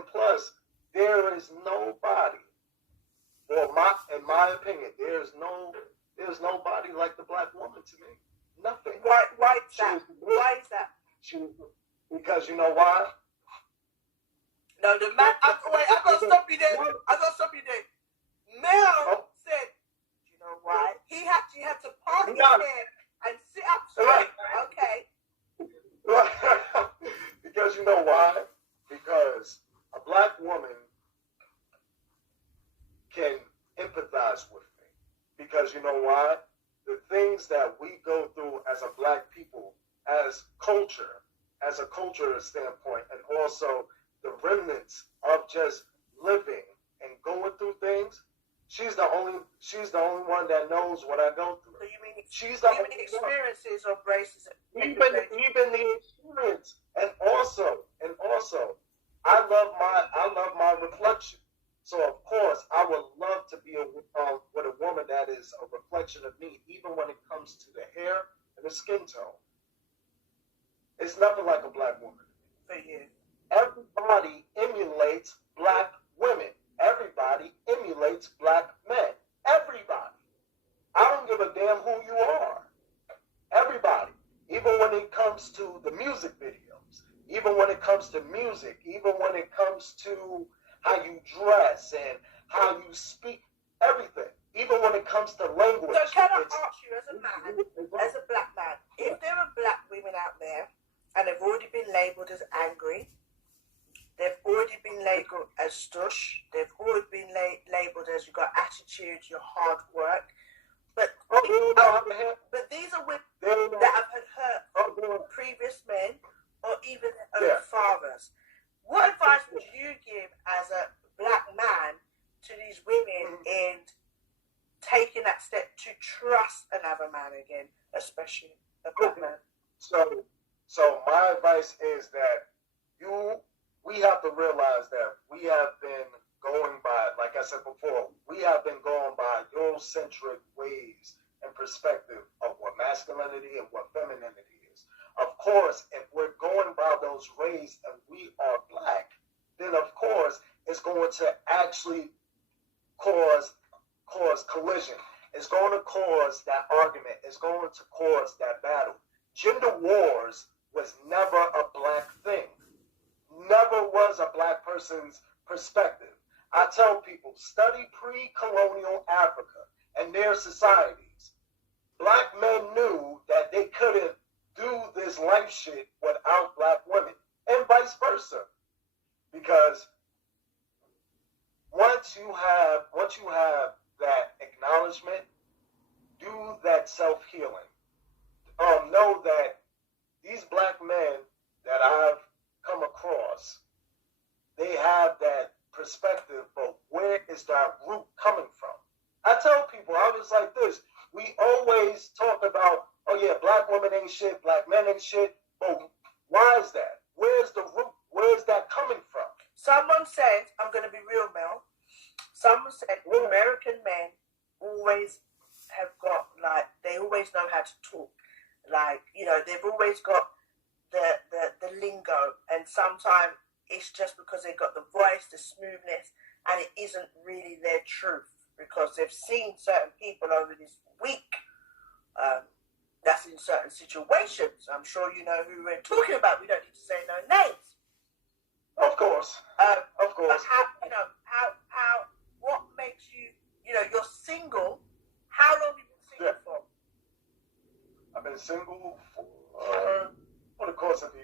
And plus, there is nobody, in my opinion, there's nobody like the black woman to me. Nothing. Why is that? Why is that? Because you know why? No, the man. I gotta stop you there. Mel said, you know why? He actually had to park his chair and sit up straight. Okay. Because you know why? Because a black woman can empathize with me. Because you know why? The things that we go through as a black people, as a culture standpoint, and also the remnants of just living and going through things, she's the only one that knows what I go through. So you mean she's the experiences of racism? Even the experience, and also, I love my reflection. So of course, I would love to be with a woman that is a reflection of me, even when it comes to the hair and the skin tone. It's nothing like a black woman. For you. Everybody emulates black women. Everybody emulates black men. Everybody. I don't give a damn who you are. Everybody. Even when it comes to the music videos, even when it comes to music, even when it comes to how you dress and how you speak, everything. Even when it comes to language. So can I ask you, as a man, as a black man, if there are black women out there and they've already been labelled as angry, they've already been labelled as stush, they've already been labelled as you've got attitude, you're hard work, but these are women that have had hurt previous men or even their own fathers. What advice would you give as a black man to these women in taking that step to trust another man again, especially a black man? So my advice is that we have to realize that we have been going by, like I said before, we have been going by Eurocentric ways and perspective of what masculinity and what femininity is. Of course, if we're going by those ways and we are black, then of course it's going to actually cause collision. It's going to cause that argument. It's going to cause that battle. Gender wars was never a black thing. Never was a black person's perspective. I tell people, study pre-colonial Africa and their societies. Black men knew that they couldn't do this life shit without black women, and vice versa. Because once you have that acknowledgement, do that self-healing. Know that these black men that I've come across, they have that perspective, but where is that root coming from? I tell people, I was like this, we always talk about, oh yeah, black women ain't shit, black men ain't shit, but why is that? Where's the root? Where's that coming from? Someone said, I'm going to be real, Mel, someone said American men always have got, like, they always know how to talk. Like, you know, they've always got the lingo, and sometimes it's just because they've got the voice, the smoothness, and it isn't really their truth, because they've seen certain people over this week that's in certain situations. I'm sure you know who we're talking about. We don't need to say no names. Of course. Of course. But how, what makes you, you're single. How long have you been single for? I've been single for the course of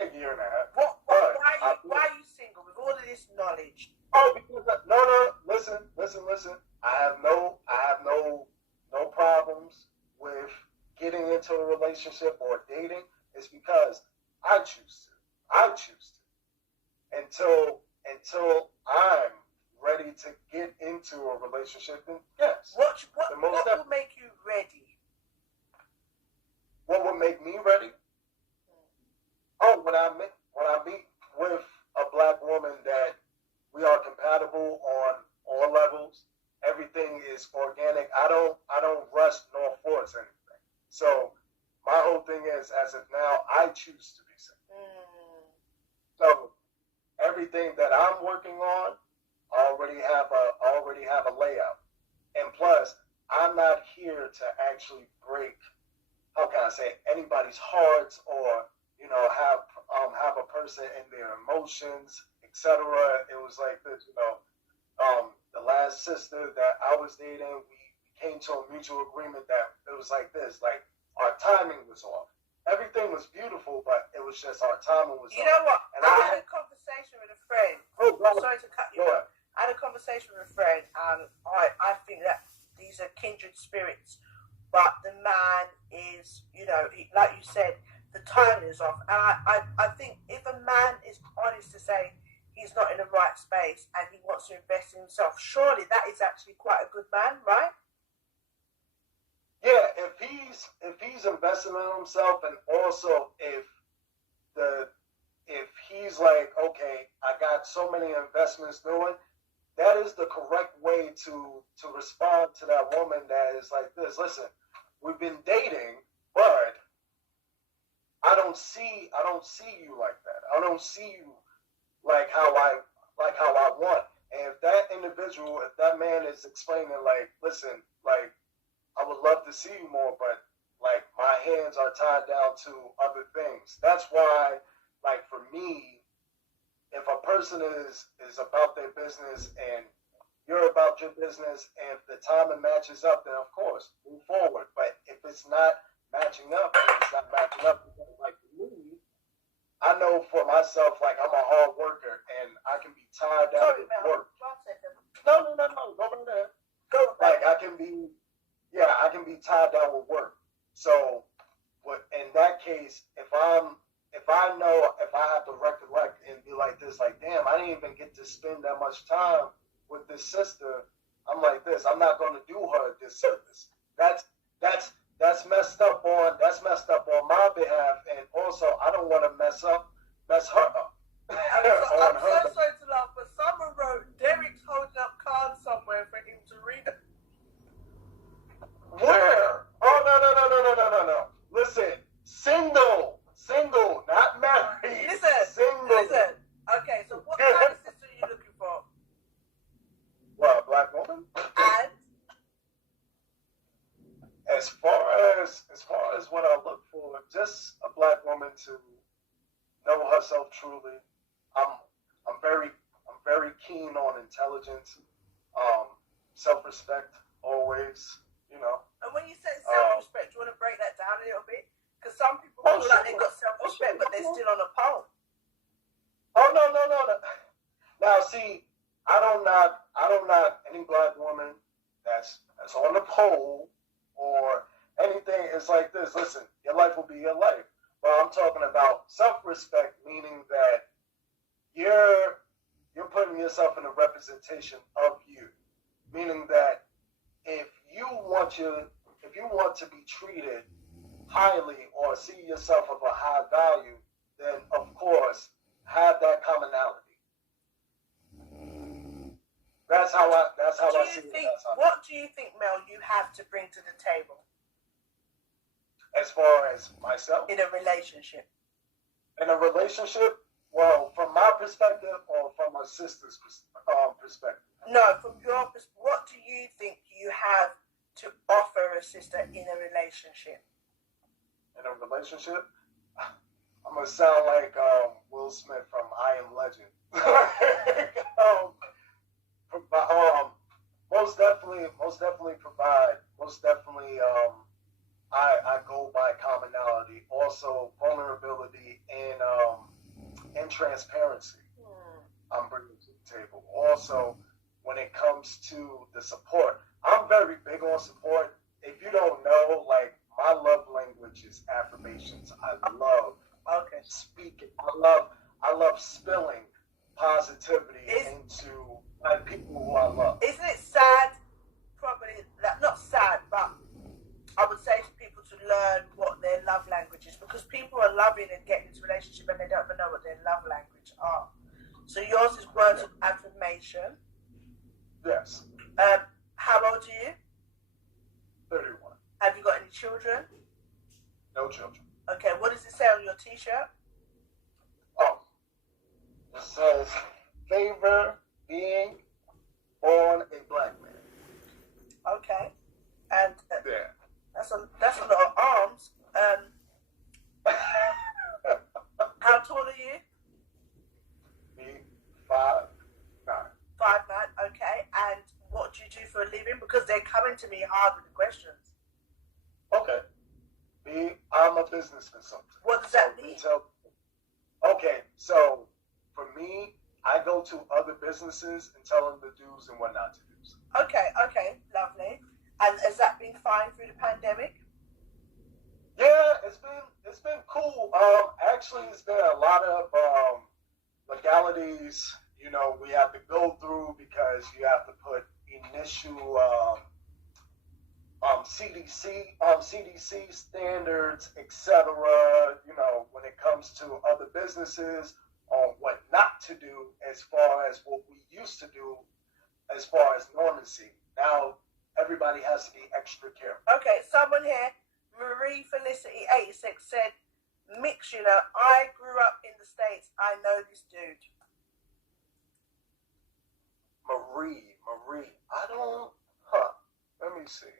a year and a half. Why are you single with all of this knowledge? Oh, because listen. I have no problems with getting into a relationship or dating. It's because I choose to. Until I'm ready to get into a relationship, then yes. What will make you ready? What would make me ready? Oh, when I meet with a black woman that we are compatible on all levels, everything is organic. I don't rush nor force anything. So my whole thing is, as of now, I choose to be single. everything that I'm working on already have a layout. And plus, I'm not here to actually break, how can I say, anybody's hearts, or have a person in their emotions, etc. It was like this, the last sister that I was dating, we came to a mutual agreement that it was like this, like our timing was off. Everything was beautiful, but it was just our timing was You off. know what? And I had a conversation with a friend. Oh, I'm sorry to cut you off. Lord. I had a conversation with a friend, and I think that these are kindred spirits, but the man is, like you said, the timing is off. And I think if a man is honest to say he's not in the right space and he wants to invest in himself, surely that is actually quite a good man, right? Yeah, if he's investing in himself, and also if he's like, okay, I got so many investments doing, that is the correct way to respond to that woman that is like this. Listen, we've been dating, but I don't see you like that. I don't see you like how I want. And if that individual, if that man is explaining like, listen, like, I would love to see you more, but like my hands are tied down to other things. That's why, like, for me, if a person is about their business and you're about your business, and if the timing matches up, then of course move forward. But if it's not matching up, like for me, I know for myself, like, I'm a hard worker and I can be tied down with work. No, go over there. Like, I can be tied down with work. So, in that case, if I have to recollect and be like this, like, damn, I didn't even get to spend that much time with this sister. I'm like this. I'm not going to do her a disservice. That's messed up on my behalf, and also I don't want to mess her up. I'm so sorry to laugh, but someone wrote Derek's holding up cards somewhere for him to read it. Where? Oh, no. Listen, single, not married. Listen. Okay, so what kind of sister are you looking for? What, a black woman? And? As far as what I look for, just a black woman to know herself truly. I'm very keen on intelligence, self-respect, always. And when you say self-respect, do you want to break that down a little bit? Because some people feel like they've got self-respect, but they're still on a pole. Oh, no. Now, see, I don't knock any black woman that's on the pole or anything. It's like this. Listen, your life will be your life. But I'm talking about self-respect, meaning that you're putting yourself in a representation of you, meaning that if you want to be treated highly or see yourself of a high value, then of course have that commonality. That's how I see it. What do you think, Mel, you have to bring to the table? As far as myself? In a relationship. In a relationship? Well, from my perspective or from my sister's perspective? No, from your perspective. What do you think you have to offer a sister in a relationship? In a relationship? I'm going to sound like Will Smith from I Am Legend. Most definitely provide. Most definitely, I go by commonality. Also, vulnerability and transparency. I'm bringing to the table. Also, when it comes to the support, I'm very big on support. If you don't know, like, my love language is affirmations. I love speaking. I love spilling positivity into people who I love. Isn't it sad? Probably not sad, but I would say to people to learn what their love language is, because people are loving and getting into a relationship and they don't even know what their love language are. So yours is words of affirmation. Yes. How old are you? 31. Have you got any children? No children. Okay, what does it say on your t-shirt? Oh, it says favor being born a black man. Okay. And Yeah. that's a lot of arms. How tall are you? Me, 5'9". 5'9". Okay. And what do you do for a living? Because they're coming to me hard with the questions. Okay. Me, I'm a business consultant. What does that mean? Okay, so for me, I go to other businesses and tell them the do's and what not to do. Okay, lovely. And has that been fine through the pandemic? Yeah, it's been cool. Actually, it's been a lot of legalities. You know, we have to go through because you have to put initial CDC standards, etc. You know, when it comes to other businesses on what not to do as far as what we used to do as far as normancy. Now everybody has to be extra careful. Okay, someone here, Marie Felicity 86 said, Mix, you know, I grew up in the States. I know this dude. Marie, let me see.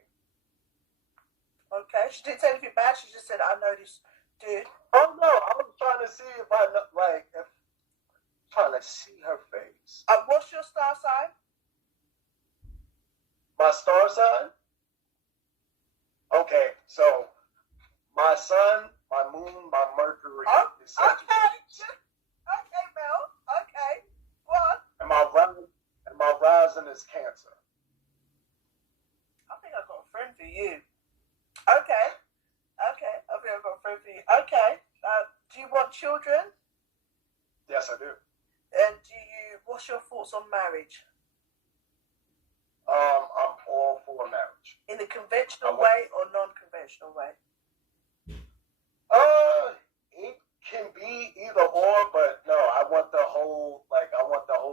Okay, she didn't say anything bad. She just said, I know this dude. Oh no, I was trying to see if trying to see her face. What's your star sign? My star sign? Okay, so my sun, my moon, my Mercury is Sagittarius. Okay, Mel. Okay. What? And my rising is Cancer. I think I've got a friend for you. Okay. I think I've got a friend for you. Okay. Do you want children? Yes, I do. And what's your thoughts on marriage? I'm all for marriage. In a conventional way or non-conventional way? It can be either or, but no, I want the whole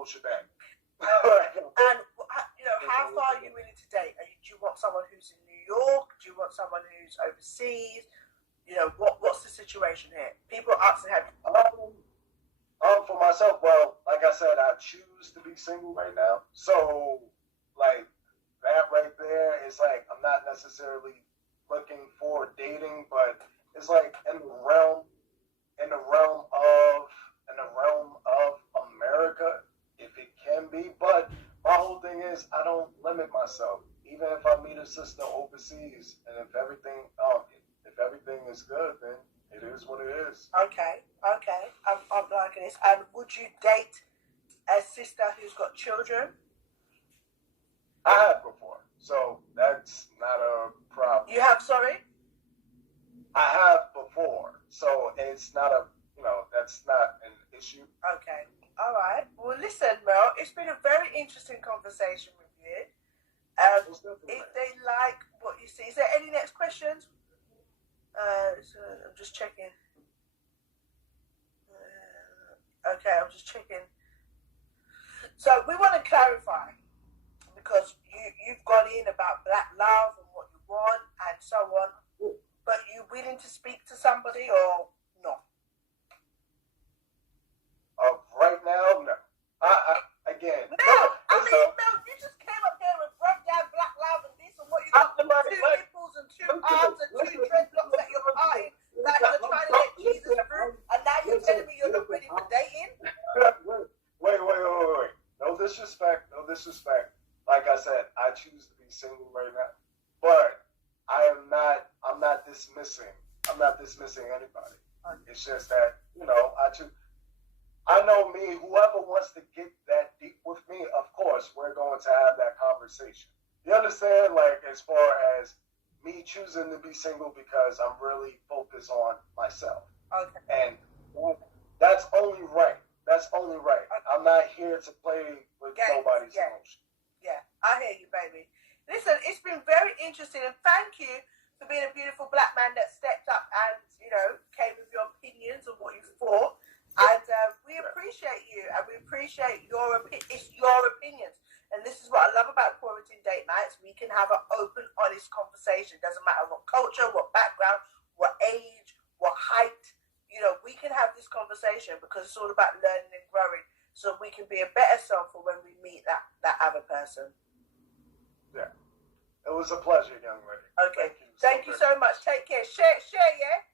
shebang. And how far are you willing to date? Do you want someone who's in New York? Do you want someone who's overseas? What's the situation here? People are asking, for myself, well, like I said, I choose to be single right now. So, like, that right there is like, I'm not necessarily looking for dating, but it's like in the realm of America, if it can be. But my whole thing is, I don't limit myself. Even if I meet a sister overseas, and if everything is good, then it is what it is. Okay. I'm liking this. And would you date a sister who's got children? I have before, so that's not a problem. You have, sorry? I have before, so it's not that's not an issue. Okay. All right. Well, listen, Mel, it's been a very interesting conversation with you. If they like what you see, is there any next questions? So I'm just checking. Okay, I'm just checking. So we want to clarify, because you've gone in about black love and what you want and so on, but you willing to speak to somebody or not? Right now, no. Again. Mel, you just came up here and broke down black love and this and what you got, two nipples and two arms and two dreadlocks that you're tying, that you're trying to get Jesus through, and now you're telling me you're not ready for dating? Wait. No disrespect. Like I said, I choose to be single right now. But I'm not dismissing anybody. It's just that, I know me, whoever wants to get that deep with me, of course, we're going to have that conversation. You understand? Like, as far as me choosing to be single because I'm really focused on myself. Okay. And that's only right. Okay. I'm not here to play with nobody's emotion. Yeah, I hear you, baby. Listen, it's been very interesting, and thank you for being a beautiful black man that stepped up and, came with your opinions on what you thought. And we appreciate you, and we appreciate your opinions. And this is what I love about Quarantine Date Nights. We can have an open, honest conversation. Doesn't matter what culture, what background, what age, what height. We can have this conversation because it's all about learning and growing. so we can be a better self for when we meet that other person. Yeah. It was a pleasure, young lady. Okay. Thank you so much. Take care. Share, yeah?